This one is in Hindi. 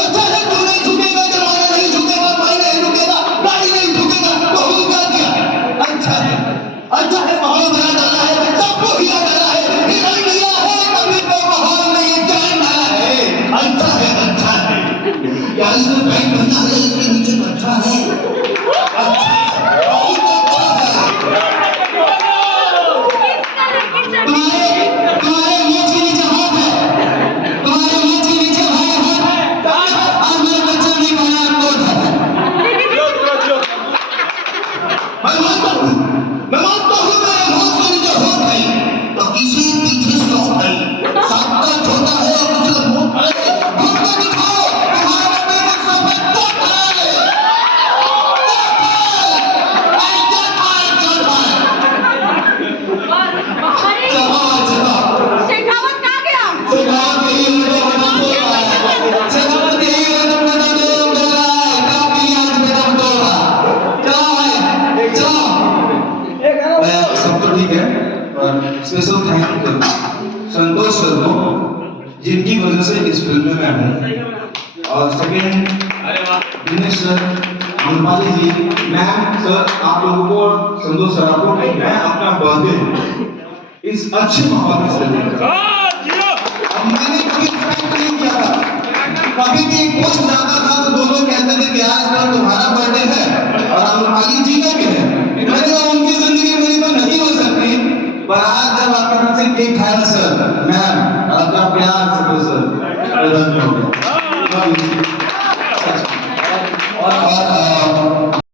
अच्छा है तू नहीं झुकेगा, जमाना नहीं झुकेगा, कोई नहीं झुकेगा, गाड़ी नहीं झुकेगा, तो हो क्या किया? अच्छा है माहौल बना डाला है, सबको हिला डाला है, हिला दिया है, कभी तो माहौल में ये जान डाला है। अच्छा है यार, इसमें बैंक बना है, इसके नीचे बैठा है, अच्छा बहुत अच्छा है। तुम्हारे मुंह के नीचे हाथ है, तुम्हारे मुंह के नीचे भाई हाथ है, आज मेरे बच्चे नहीं बना कोट है। मैं मानता हूँ मेरे होश में नीचे होठ है, तो किसी पीछे शौक है, सबका छोटा है और दूसरा मोटा है, हमको दिखाओ तुम्हारा मेरे सफेद कोट है, शेखावत कहाँ गया? सब तो ठीक है, और special thank you Santosh sir को, जिनकी वजह से इस फिल्म में मैं हूँ। और सेकेंड दिनेश सर, अम्पाली जी, मैम सर, आप लोगों को और संतोष सर आपको मैं अपना बर्थडे इस अच्छे माहौल में सेलिब्रेट कर रहा हूं। मैंने कभी एक्सपेक्ट नहीं किया था, कभी भी कुछ जाता था तो दोनों कहते थे कि आज कल तुम्हारा बर्थडे है और अम्पाली जी का भी है,